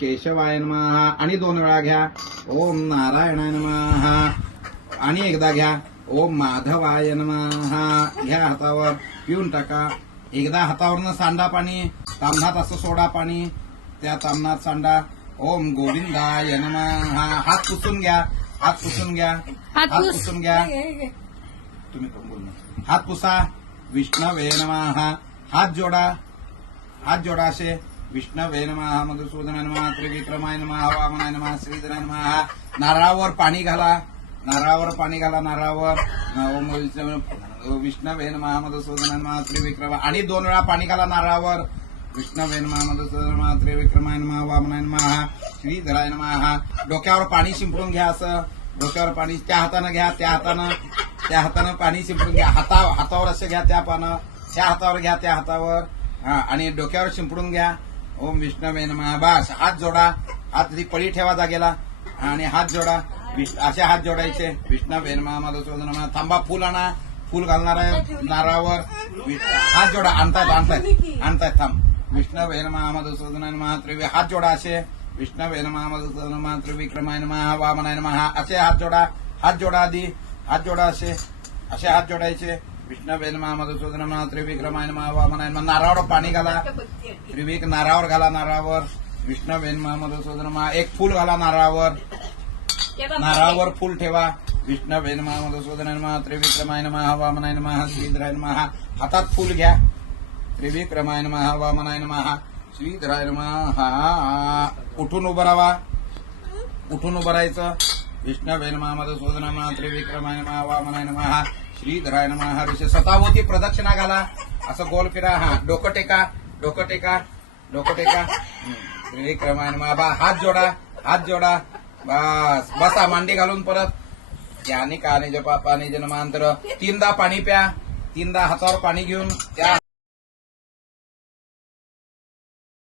केशवाय नमः आणि 2 वेळा घ्या. ओम नारायणाय नमः आणि एकदा घ्या. ओम माधवाय नमः घ्या हातावर, पिऊन टाका. एकदा हातावरनं सांडा पाणी, तामणात असं सोडा पाणी, त्या तामणात सांडा. ओम गोविंदाय नमः. हात पुसून घ्या, हात पुसून घ्या, हात पुसून घ्या. तुम्ही कोण बोलणार? हात पुसा. विष्णवे नमः. हात जोडा, हात जोडा असे. विष्णवे नमः, मधुसूदनाय नमः, त्रिविक्रमाय नमः, वामनाय नमः, श्रीधराय नमः. नारळावर पाणी घाला, नारळावर पाणी घाला, नारळावर. ओम विष्णवे नमः, मधुसूदनाय नमः, त्रिविक्रम आणि 2 वेळा पाणी घाला नारळावर. विष्णवे नमः, मधुसूदनाय नमः, त्रिविक्रमाय नमः, वामनाय नमः, श्रीधराय नमः. डोक्यावर पाणी शिंपडून घ्या असं. डोक्यावर पाणी त्या हातानं घ्या, त्या हातानं पाणी शिंपडून घ्या. हातावर असं घ्या, त्या हातावर घ्या, त्या हातावर. आणि डोक्यावर शिंपडून घ्या. ओम विष्णवे नमः. बस हात जोडा, हात पळी ठेवा जागेला आणि हात जोडा. असे हात जोडायचे. विष्णवे नमः, मधुसूदनाय नमः. थांबा, फुल आणा, फुल घालणार आहे नारळावर. हात जोडा. आणतायत थांब. विष्णवे नमः, मधुसूदनाय नमः, हात जोडा असे. विष्णवे नमः, मधुसूदनाय नमः, त्रिविक्रमाय नमः, वामनाय नमः. असे हात जोडा, हात जोडा आधी, हात जोडा असे हात जोडायचे. विष्णवे नमः, मधुसूदनाय नमः, त्रिविक्रमाय नमः, वामनाय नमः. नारळावर पाणी घाला, नारळावर घाला, नारळावर. विष्णवे नमः, मधुसूदनाय नमः. एक फुल घाला नारळावर, नारळावर फुल ठेवा. विष्णवे नमः, मधुसूदनाय नमः, त्रिविक्रमाय नमः, वामनाय नमः, श्रीधराय नमः. हातात फुल घ्या. त्रिविक्रमाय नमः, वामनाय नमः, श्रीधराय नमः. उठून उभं राहा, उठून उभं राहायचं. विष्णवे नमः, मधुसूदनाय नमः, त्रिविक्रमाय नमः, वामनाय नमः, श्रीधराय नमः. ऋषी स्वतःभोवती प्रदक्षिणा घाला, असं गोल फिरा. डोकं टेका, डोकं टेका, डोकं टेका. त्रिविक्रमाय नमः. हात जोडा, हात जोडा. बस बसा, मांडी घालून परत. ज्ञानी काने जपा पाणी जनमांतर. 3दा पाणी प्या, 3दा हातावर पाणी घेऊन त्या